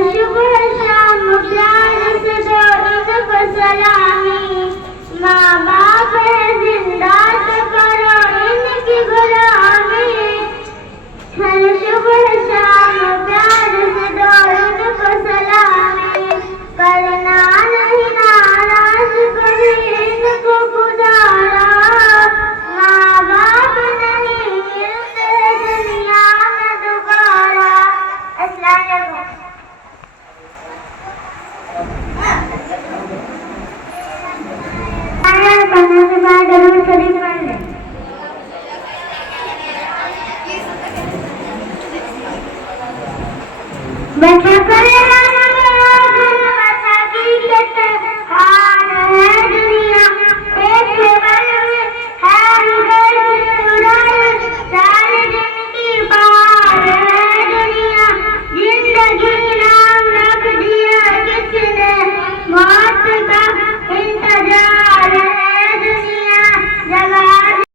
सुबह शाम प्यार से दो इनको सलामी। माँ बाप है जिंदा तो करो इनकी गुलामी। हर सुबह शाम प्यार से दो इनको सलामी। करना नहीं नाराज कभी इनको गुजारा। माँ बाप नहीं मिलते दुनिया में दोबारा। अस्सलाम वालेकुम। पढ़ने के बाद दरूद शरीफ पढ़ लें। बैठा करें।